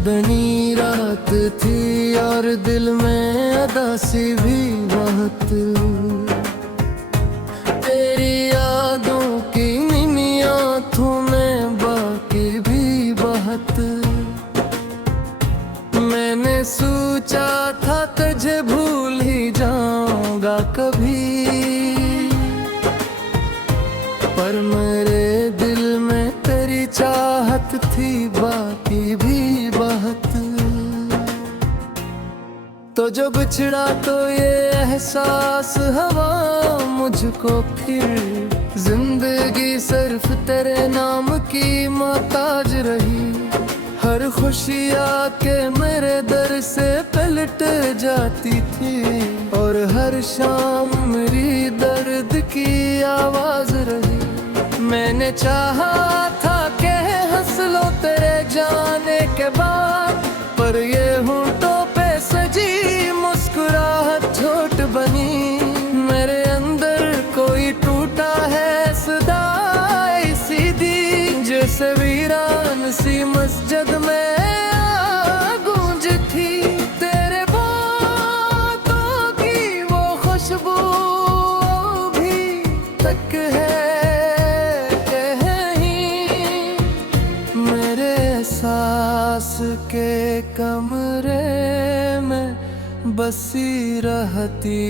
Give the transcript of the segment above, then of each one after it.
चांदनी रात थी और दिल में अदासी भी बहुत। तेरी यादों की निमियां तुम्हें बाकी भी बहुत। मैंने सोचा था तुझे भूल ही जाऊंगा कभी, पर मेरे दिल में तेरी चाहत थी बाकी भी बहुत। तो जो बिछड़ा तो ये एहसास हवा मुझको फिर, जिंदगी सिर्फ तेरे नाम की मोहताज रही। हर खुशी आके मेरे दर से पलट जाती थी, और हर शाम मेरी दर्द की आवाज रही। मैंने चाहा था कि हंस लो तेरे जाने के बाद, पर ये होंठों पे सजी मुस्कुराहट चोट बनी। मेरे अंदर कोई टूटा है सदा सीधी, जैसे वीरान सी मस्जिद में गूंज थी। तेरे बातों की वो खुशबू भी तक है सांस के कमरे में बसी रहती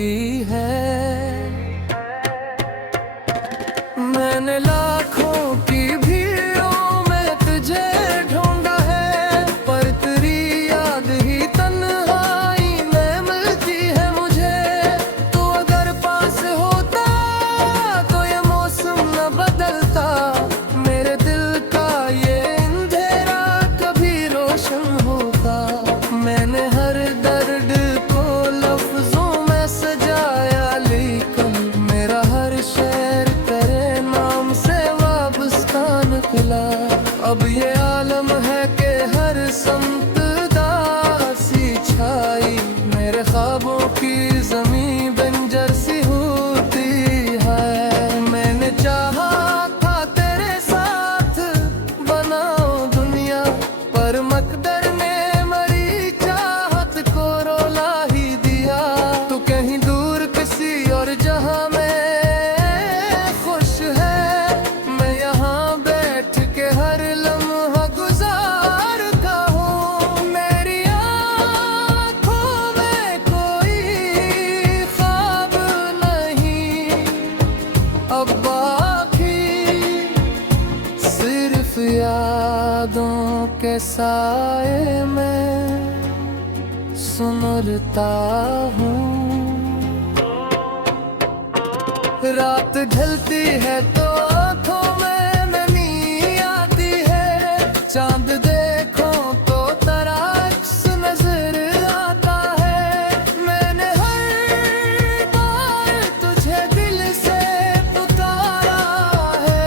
है। मैंने लाखों की भीड़ों में तुझे ढूंढा है, पर तेरी याद ही तन्हाई में मिलती है मुझे। तू अगर पास होता तो ये मौसम न बदलता, मेरे दिल का ये होता। मैंने हर दर्द को लफ्जों में सजाया, लेकिन मेरा हर शेर तेरे नाम से वाबस्ता निकला। अब ये आलम है कि हर समत दासी छाई, मेरे ख्वाबों की ज़मीं बंजर सी होती है। मैंने चाहा था तेरे साथ बनाओ दुनिया, पर मकदर ने मरी चाहत को रोला ही दिया। तू कहीं दूर किसी और जहां में खुश है, मैं यहाँ बैठ के हर लम्हा गुजारता हूँ। मेरी आँखों में कोई ख्वाब नहीं अब बाकी, सिर्फ यादों के साए में सुनरता हूँ। रात ढलती है तो आँखों में नमी आती है, चांद देखो तो तारा अक्स नजर आता है। मैंने हर बार तुझे दिल से पुकारा है,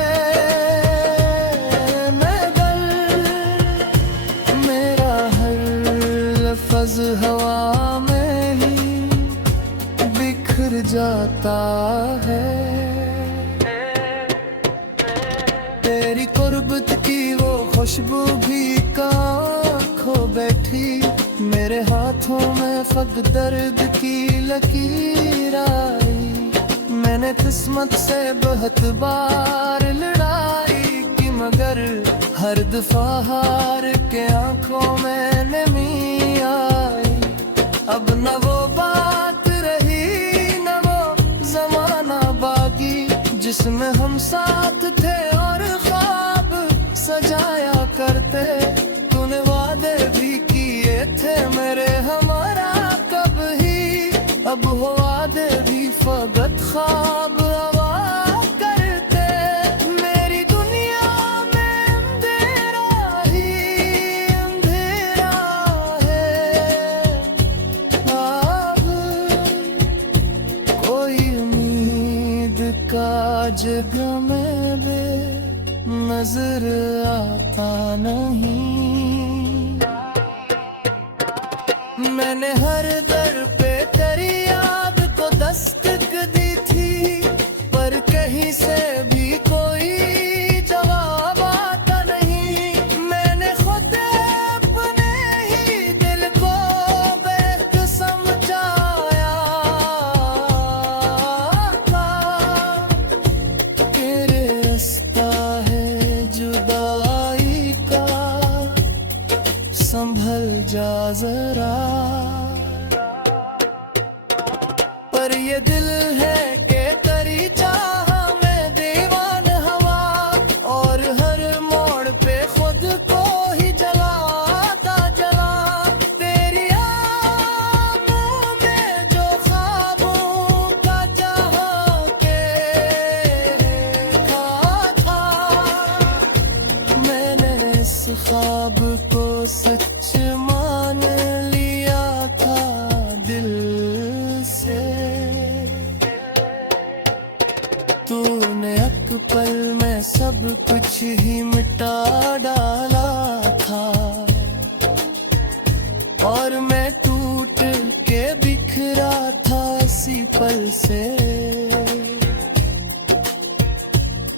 मेरा हर लफ्ज़ हवा में ही बिखर जाता है। तेरी कुर्बत की वो खुशबू भी कहाँ खो बैठी, मेरे हाथों में फक दर्द की लकीर आई। मैंने किस्मत से बहुत बार लड़ाई की, मगर हर दफा हार के आंखों में नमी आई। अब न वो बात रही न वो जमाना बाकी, जिसमें हम साथ थे और ख्वाब सजाया करते। तूने वादे भी किए थे मेरे हमारा कब ही, अब हो वादे भी फकत ख्वाब हवा करते। मेरी दुनिया में अंधेरा ही अंधेरा है, अब कोई उम्मीद का जगह में भी नजर आता नहीं। मैंने हर दर पे तेरी याद को दस्तक दी थी, पर कहीं से भी कोई जवाब आता नहीं। मैंने खुद अपने जरा, पर ये दिल है कि तेरी चाह में दीवान हवा, और हर मोड़ पे खुद को ही जलाता जला। तेरी आँखों में जो ख्वाबों का जहां के खा था, मैंने इस ख्वाब को सच मान लिया था दिल से। तूने एक पल में सब कुछ ही मिटा डाला था, और मैं टूट के बिखरा था इसी पल से।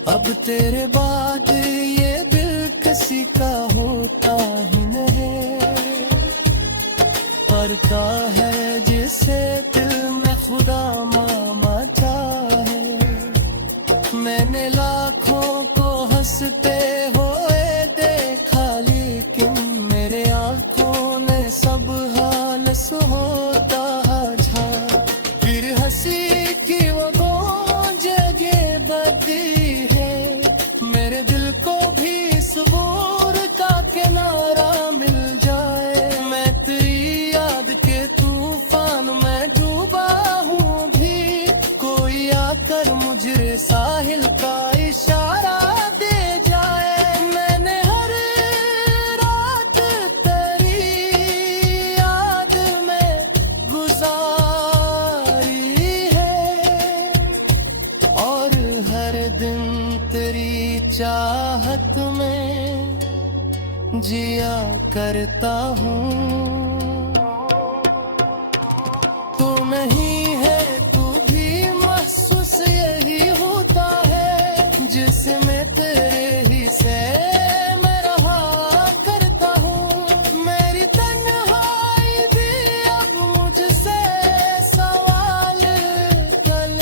अब तेरे बाद ये दिल किसी का होता ही नहीं, करता है जिसे दिल में खुदा मामा चाहे। मैंने लाखों को हंसते हुए देखा, लेकिन मेरे आंखों ने सब हाल होता झा। फिर हंसी की वो गूंज आगे बढ़ती है, मेरे दिल को भी सबूर का किनारा मिल जाए। मैं तेरी याद के तूफान में डूबा हूँ भी, कोई आकर मुझे साहिल का इशारा दे जाए। मैंने हर रात तेरी याद में गुजारी है, और हर दिन तेरी चाहत में जिया करता हूँ। तू नहीं है तू भी महसूस यही होता है, जिसमें तेरे ही से मैं रहा करता हूँ। मेरी तन्हाई भी अब मुझसे सवाल कल।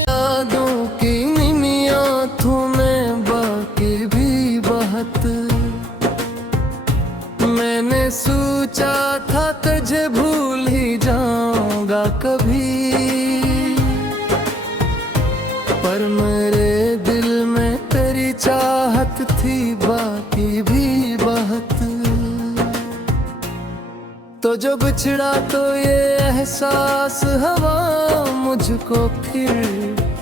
यादों की निमियां तुम्हें बाकी भी बहुत, मैंने सोचा था तुझे भूल ही जाऊंगा कभी, पर मेरे दिल में तेरी चाहत थी बाकी भी बहुत। तो जो बिछड़ा तो ये एहसास हवा मुझको फिर,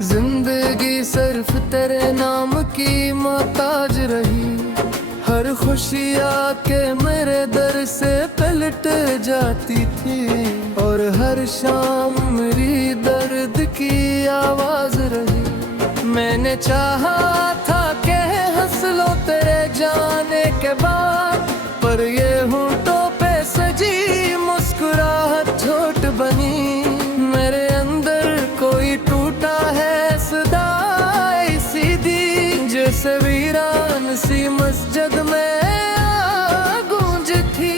जिंदगी सिर्फ तेरे नाम की मोहताज रही। हर खुशी आके मेरे दर से पलट जाती थी, और हर शाम मेरी दर्द की आवाज रही। मैंने चाहा था कि हंस लो तेरे जाने के बाद, पर ये होंठों पे सजी मुस्कुराहट झूठ बनी। मेरे अंदर कोई टूटा है सदा सीधी, जैसे वीरान सी मस्जिद में गूंज थी।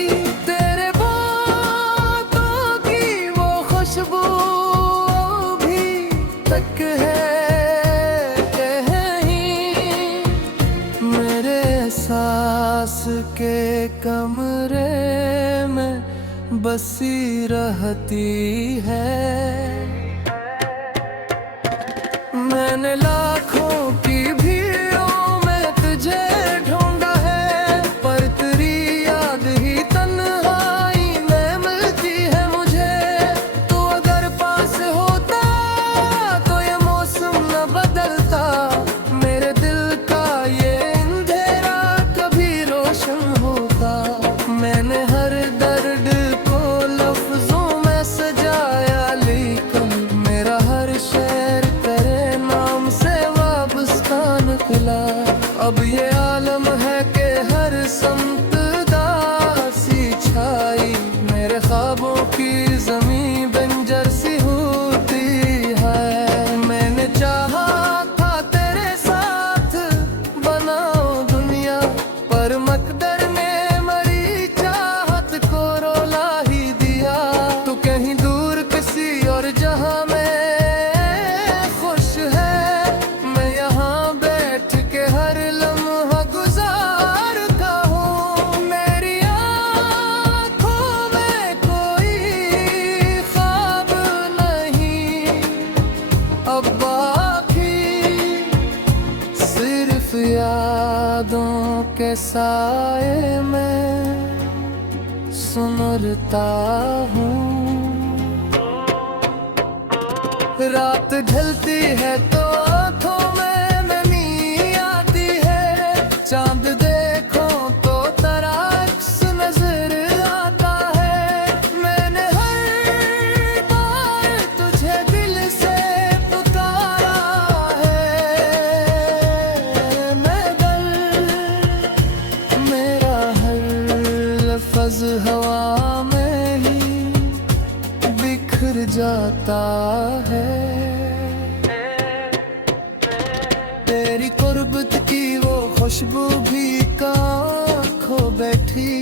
तेरे बातों की वो खुशबू भी तक है कहीं मेरे एहसास के कमरे में बसी रहती है। मैंने लाखों की भीड़ों में तुझे ढूंढा है, पर तेरी याद ही तन्हाई में मिलती है मुझे। तू अगर पास होता तो ये मौसम न बदलता, मेरे दिल का ये अंधेरा कभी रोशन होता। मैंने हर दर्द को लफ्जों में सजाया, लेकिन मेरा हर शेर तेरे नाम से वाबस्ता निकला। अब ये आलम है कि हर समत दासी छाई, मेरे ख्वाबों की जमीन बंजर सी होती है। मैंने चाहा था तेरे साथ बनाओ दुनिया, पर मकदर ने मरी चाहत को रोला ही दिया। तू कहीं दूर किसी और जहां में खुश है, मैं यहाँ बैठ के हर लम्हा गुजारता हूँ। मेरी आँखों में साए में सुनरता हूँ। रात ढलती है तो आँखों में नमी आती है, चांद देखो तो तराक्स नजर आता है। मैंने हर बार तुझे दिल से पुकारा है, मैं दर्द मेरा हर लफ्ज़ हवा में ही बिखर जाता है। तेरी कुर्बत की वो खुशबू भी कहाँ खो बैठी,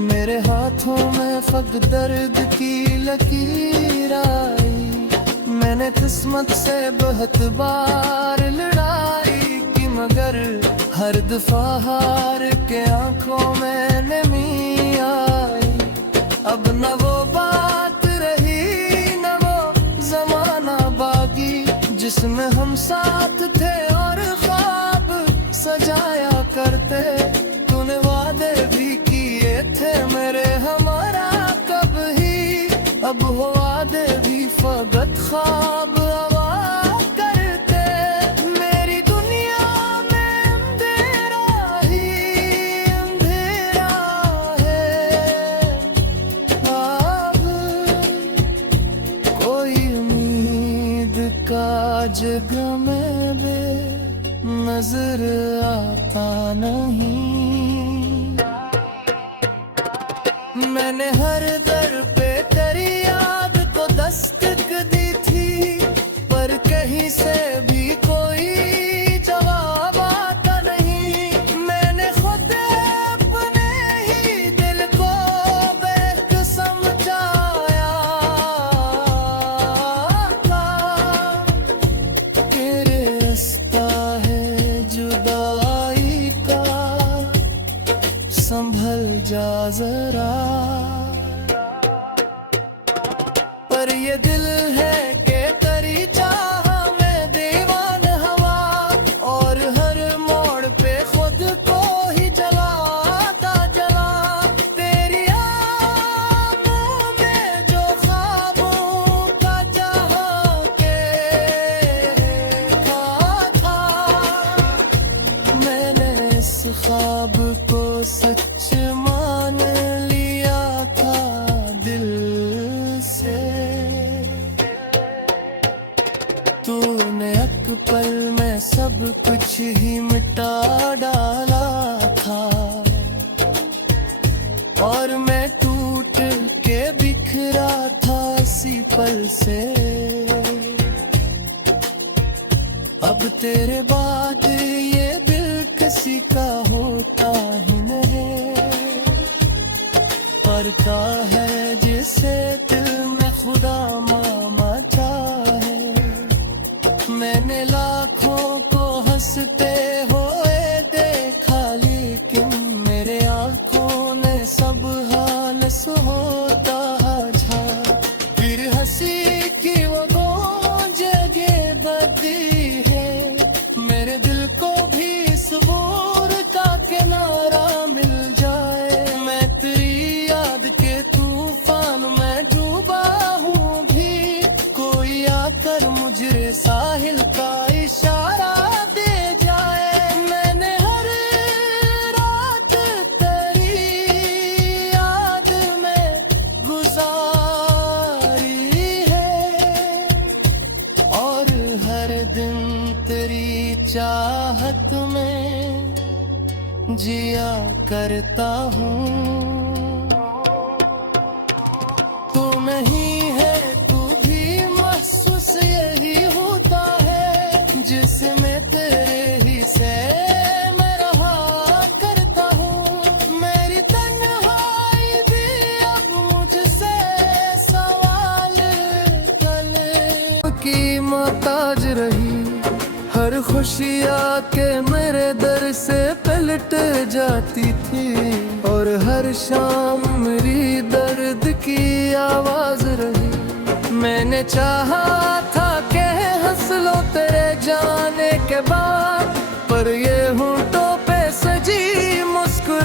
मेरे हाथों में फक दर्द की लकीर आई। मैंने किस्मत से बहुत बार लड़ाई की, मगर हर दफा हार के आंखों में नमी आई। अब न वो बात रही न वो जमाना बागी, जिसमें हम साथ थे और ख्वाब सजाया करते। तूने वादे भी किए थे मेरे, हमारा कब ही अब हो वादे भी फकत ख्वाब हवा करते। मेरी दुनिया में अंधेरा ही अंधेरा है, अब कोई उम्मीद का जग में भी नजर आता नहीं। मैंने हर दर पे तेरी याद को दस्तक दी थी, पर कहीं से भी कोई जवाब आता नहीं। मैंने खुद अपने ही दिल को बेक समझाया था, तेरे रास्ता है जुदाई का, संभल जा जरा। पर ये दिल है कि तेरी चाह में दीवान हवा, और हर मोड़ पे खुद को ही जलाता जला। तेरी आँखों में जो ख्वाबों का जहाँ के खा था, मैंने इस ख्वाब को सच मान लिया था दिल से। तूने एक पल में सब कुछ ही मिटा डाला था, और मैं टूट के बिखरा था इसी पल से। अब तेरे बाद ये दिल किसी का होता ही नहीं, करता है जिसे दिल में खुदा मामा चाहे। मैंने लाखों को हंसते हुए देखा, लेकिन मेरे आंखों ने सब हाल सोता झा। फिर हंसी की वो गूंज आगे बढ़ती है, मेरे दिल को भी सबूर का किनारा मिल जाए। मैं तेरी याद के तूफान में डूबा हूँ भी, कोई आकर मुझे साहिल का इशारा दे जाए। मैंने हर रात तेरी याद में गुजारी है, और हर दिन तेरी चाहत में जिया करता हूँ। तू नहीं है तू भी महसूस यही होता है, जिसमें तेरे ही से मैं रहा करता हूँ। मेरी तन्हाई भी अब मुझसे सवाल कल की मोहताज रही। हर खुशी आके मेरे दर से पलट जाती थी, और हर शाम मेरी दर्द की आवाज रही। मैंने चाहा था कि हंस लो तेरे जाने के बाद, पर ये होंठों पे सजी मुस्कुराहट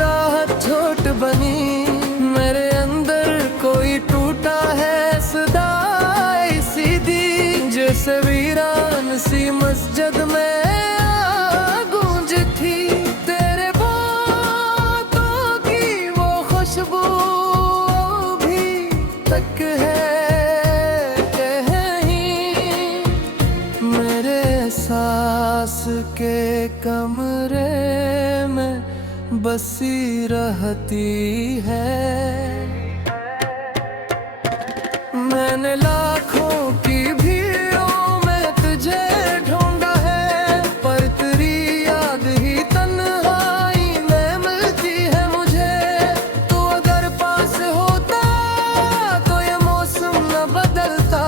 मस्जिद में गूंज थी तेरे बातों की वो खुशबू भी तक है कहीं मेरे सांस के कमरे में बसी रहती है। मैंने लाखों की भीड़ों में तुझे ढूंढा है, पर तेरी याद ही तन्हाई में मिलती है मुझे। तू अगर पास होता तो ये मौसम न बदलता,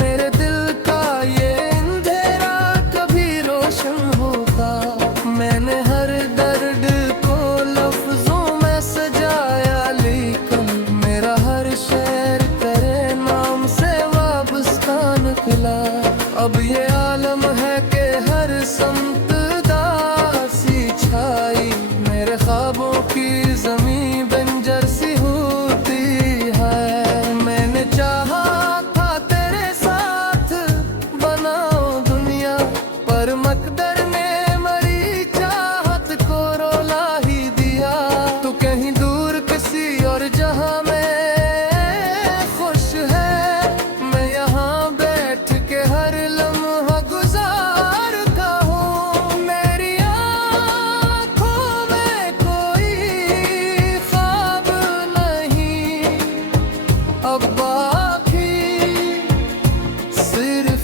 मेरे दिल का ये अंधेरा कभी रोशन होता। मैंने हर दर्द को लफ्जों में सजाया, लेकिन मेरा हर शेर अब ये आलम है कि हर समत दासी छाई, मेरे ख्वाबों की ज़मीं बंजर सी होती है। मैंने चाहा था तेरे साथ बनाओ दुनिया, पर मकदर ने मरी चाहत को रोला ही दिया। तू कहीं दूर किसी और जहां में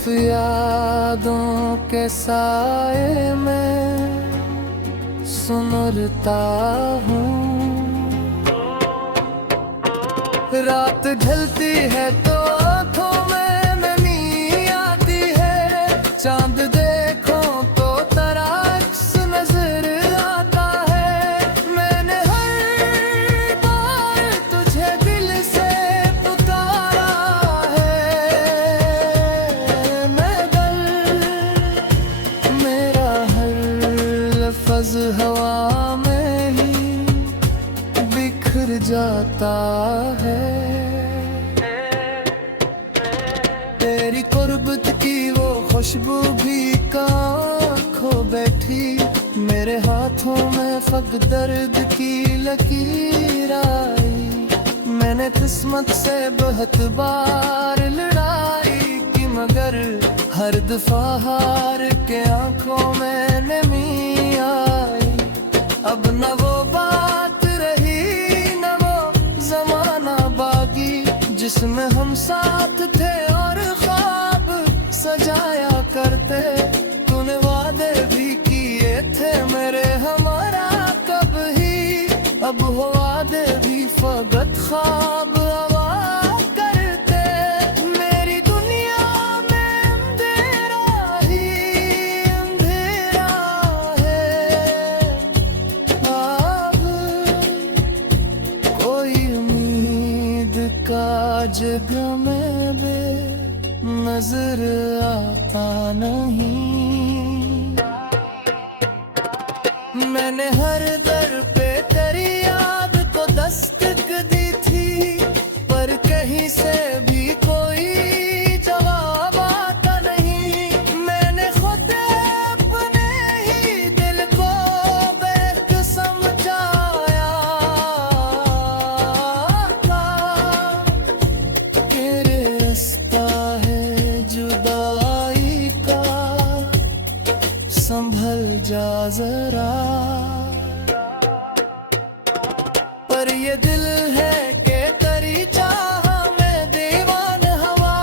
यादों के साए में सुनरता हूँ। रात ढलती है तो आँखों में नमी आती है, चांद देखो तो तराक्स नजर आता है। मैंने हर बार तुझे दिल से पुकारा है, लफ्ज़ हवा में ही बिखर जाता है। तेरी कुर्बत की वो खुशबू भी कहाँ खो बैठी, मेरे हाथों में फक दर्द की लकीर आई। मैंने किस्मत से बहुत बार लड़ाई की, मगर हर दफा हार के आंखों में नमी आई। अब न वो बात रही न वो जमाना बाकी, जिसमें हम साथ थे और ख्वाब सजाया करते। तूने वादे भी किए थे मेरे हमारा कब ही, अब वो वादे भी फकत ख्वाब हवा करते। मेरी दुनिया में अंधेरा ही अंधेरा है, अब कोई उम्मीद का जग में भी नजर आता नहीं। मैंने हर दर पे तेरी याद को दस्तक दी थी, पर कहीं से भी कोई जवाब आता नहीं। मैंने खुद अपने ही दिल को बेक समझाया था कि रास्ता है जुदाई का, संभल जा जरा। पर ये दिल है कि तेरी चाह में दीवान हवा,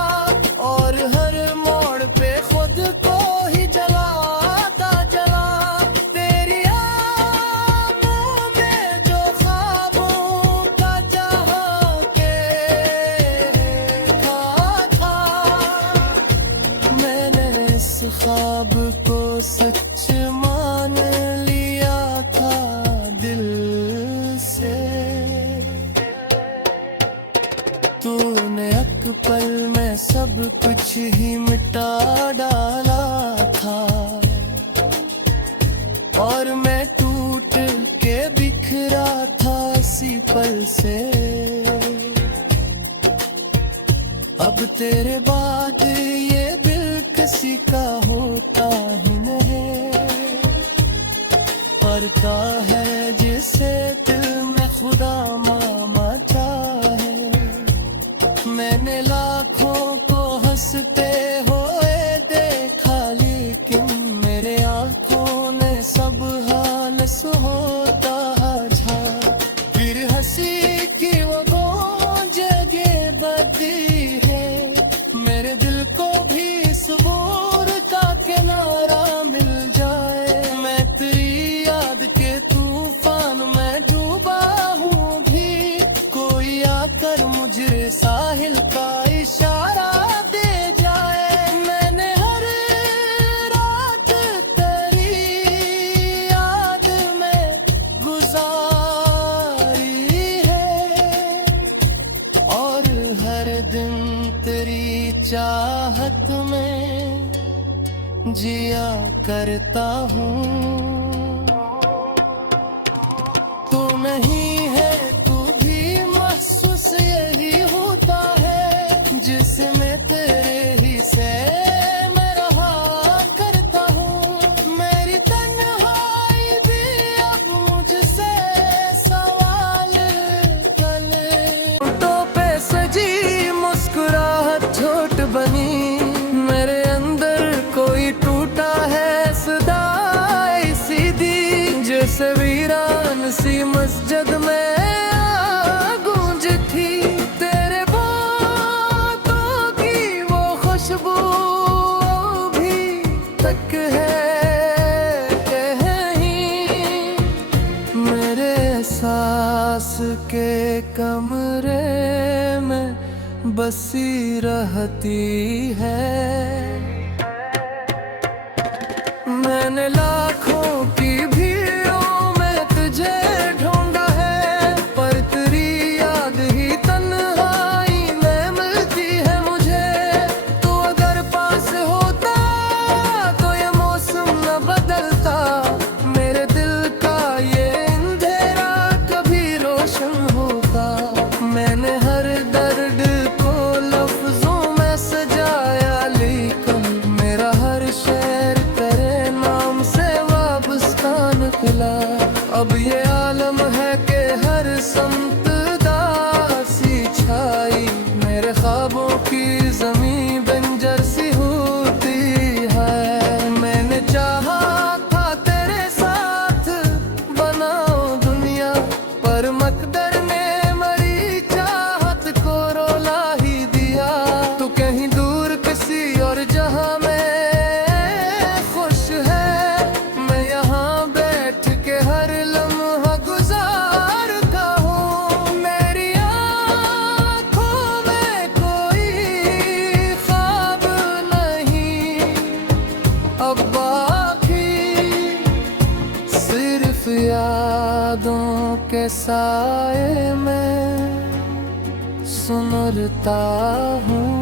और हर मोड़ पे खुद को ही जलाता जला। तेरी आँखों में जो ख्वाबों का जहां के था, मैंने इस ख्वाब को सच मान लिया था दिल से। तूने एक पल में सब कुछ ही मिटा डाला था, और मैं टूट के बिखरा था इसी पल से। अब तेरे बाद ये दिल किसी का होता ही नहीं, पड़ता है जिसे दिल में खुदा मामा चाहे। मैंने लाखों को हंसते हुए देखा, लेकिन मेरे आंखों ने सब हाल होता झा। फिर हंसी की वो गूंजे बदी है, मेरे दिल को भी सबूर का किनारा मिल जाए। मैं तेरी याद के तूफान में डूबा हूँ भी, कोई आकर मुझे साहिल का इशारा दे जाए। मैंने हर रात तेरी याद में गुजारी है, और हर दिन तेरी चाहत में जिया करता हूँ। तू नहीं है तू भी महसूस यही होता है, जिसमें तेरे ही से मैं रहा करता हूँ। मेरी तन्हाई भी अब मुझसे सवाल करे। तो पे सजी मुस्कुराहट झूठ बनी, मेरे अंदर कोई टूटा है सदा सीधी, जैसे वीरान सी मस्जिद में गूंज थी। तेरे बातों की वो खुशबू भी तक है कहीं, मेरे एहसास के कमरे में बसी रहती है। मैंने लाखों की भीड़ों में तुझे ढूंढा है, पर तेरी याद ही तन्हाई में मिलती है मुझे। तू अगर पास होता तो ये मौसम न बदलता, मेरे दिल का ये अंधेरा कभी रोशन होता। मैंने हर दर्द को लफ्जों में सजाया, लेकिन मेरा हर शेर तेरे नाम से वाबस्ता निकला। अब ये आलम है कि हर समत दासी छाई, मेरे ख्वाबों की जमीन बंजर सी होती है। मैंने चाहा था तेरे साथ बनाओ दुनिया, पर मकदर ने मरी चाहत को रोला ही दिया। तू कहीं दूर किसी और जहां में खुश है, मैं यहाँ बैठ के हर लम्हा गुजारता हूँ। मेरी आँखों में कोई ख्वाब नहीं अब बाकी, सिर्फ यादों के साए में सुनरता हूँ।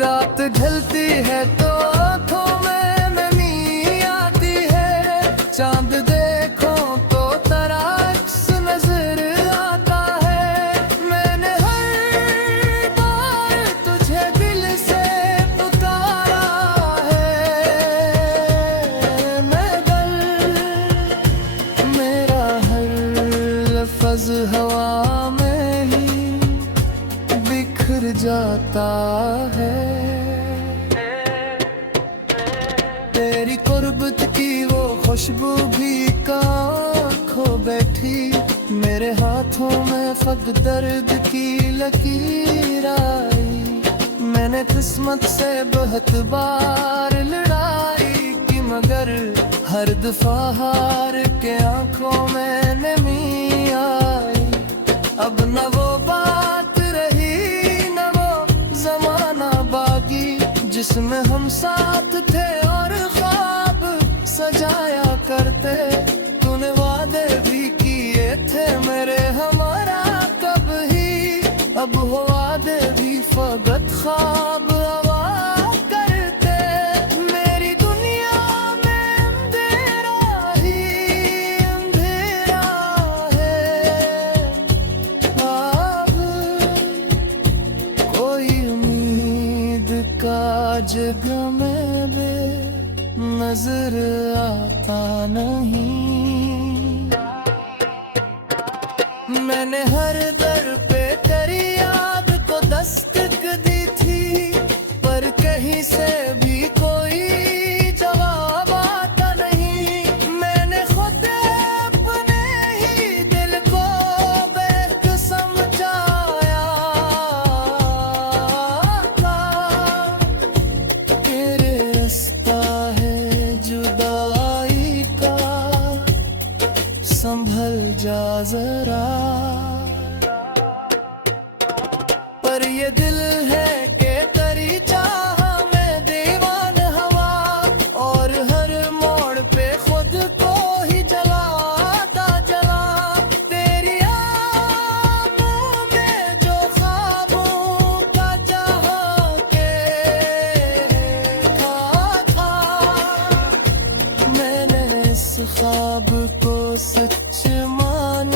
रात ढलती है तो आँखों में नमी आती है, चांद देखो तो तारा अक्स नजर आता है। मैंने हर बार तुझे दिल से पुकारा है, मगर मेरा हर लफ्ज हवा में ही बिखर जाता है। तेरी कुर्बत की वो खुशबू भी कहाँ खो बैठी, मेरे हाथों में फक दर्द की लकीर आई। मैंने किस्मत से बहुत बार लड़ाई की, मगर हर दफा हार के आंखों में नमी आई। अब न वो बात रही न वो जमाना बागी, जिसमें हम साथ थे और ख्वाब सजाया करते। तूने वादे भी किए थे मेरे हमारा कब ही, अब वो वादे भी फकत ख्वाब हवा करते। मेरी दुनिया में अंधेरा ही अंधेरा है, अब कोई उम्मीद जगह में भी नजर आता नहीं। मैंने हर दर पे तेरी याद को दस्तक दी थी, पर कहीं से भी कोई जवाब आता नहीं। मैंने खुद अपने ही दिल को बेक समझाया था, तेरे रास्ता है जुदाई का, संभल जा जरा। पर ये दिल है कि तेरी चाह में दीवान हवा, और हर मोड़ पे खुद को ही जलाता जला। तेरी आँखों में जो ख्वाबों का जहां के था, मैंने इस ख्वाब को सच मान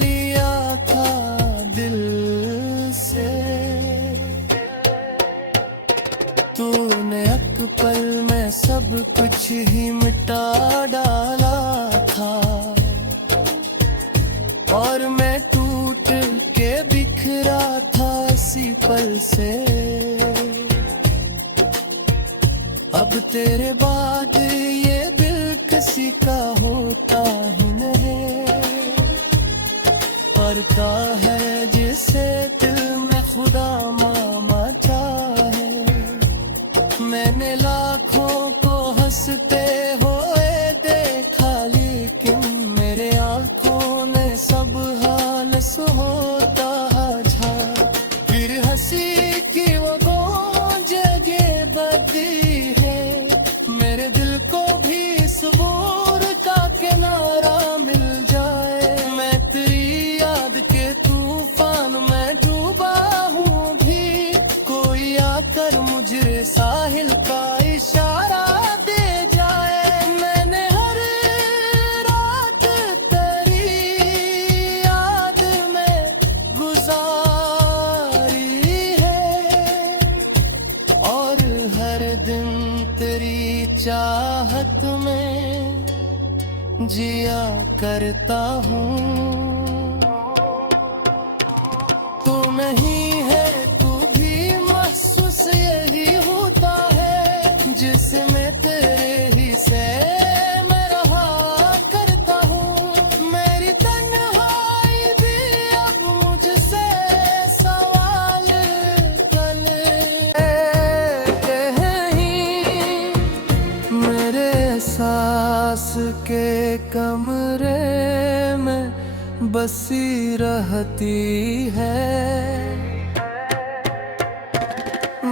लिया था दिल से। तूने एक पल में सब कुछ ही मिटा डाला था, और मैं टूट के बिखरा था इसी पल से। अब तेरे बाद ये दिल किसी का होता ही नहीं, पड़ता है जिसे दिल में खुदा मामा चाहे। मैंने लाखों को हंसते हुए देखा, लेकिन मेरे आंखों ने सब हाल होता झा। फिर हंसी की वो गूंज ये बदी है, मेरे दिल को भी सबूर का किनारा मिल जाए। मैं तेरी याद के तूफान में डूबा हूँ भी, कोई आकर मुझे साहिल का इशारा दे जाए। मैंने हर रात तेरी याद में गुजारी है, और हर दिन तेरी चाहत में जिया करता हूँ। तू नहीं है तू भी महसूस यही होता है, जिसमें तेरे ही से मैं रहा करता हूँ। मेरी तन्हाई भी अब मुझसे सवाल कल कहीं, मेरे एहसास के कमरे में बसी रहती है।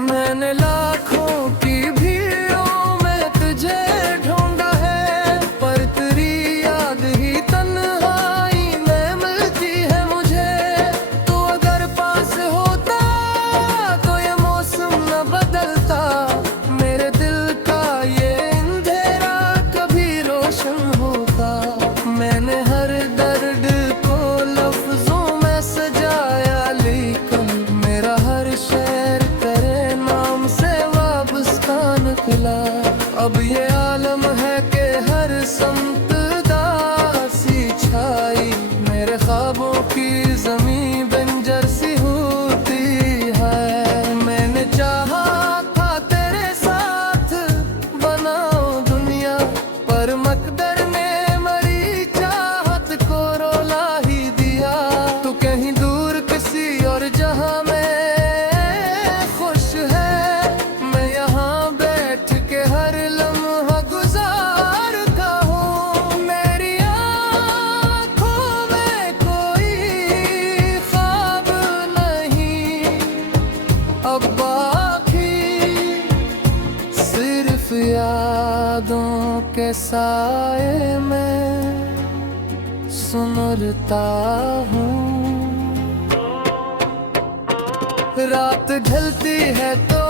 मैंने लाखों की भीड़ों में तुझे ढूंढा है, पर तेरी याद ही तन्हाई में मिलती है मुझे। तू अगर पास होता तो ये मौसम न बदलता, मेरे दिल का ये अंधेरा कभी रोशन होता। मैंने हर दर्द को लफ्जों में सजाया, लेकिन मेरा हर शेर तेरे नाम से वाबस्ता निकला। अब ये आलम है कि हर समत दासी छाई, मेरे ख्वाबों की ज़मीं बंजर सी होती है। मैंने चाहा था तेरे साथ बनाओ दुनिया, पर मकदर ने मरी चाहत को रोला ही दिया। तू कहीं दूर किसी और जहां में खुश है, मैं यहाँ बैठ के हर लम्हा गुजारता हूँ। मेरी आँखों में कोई ख्वाब नहीं अब बाकी, सिर्फ यादों के साए में सुनरता हूँ। रात ढलती है तो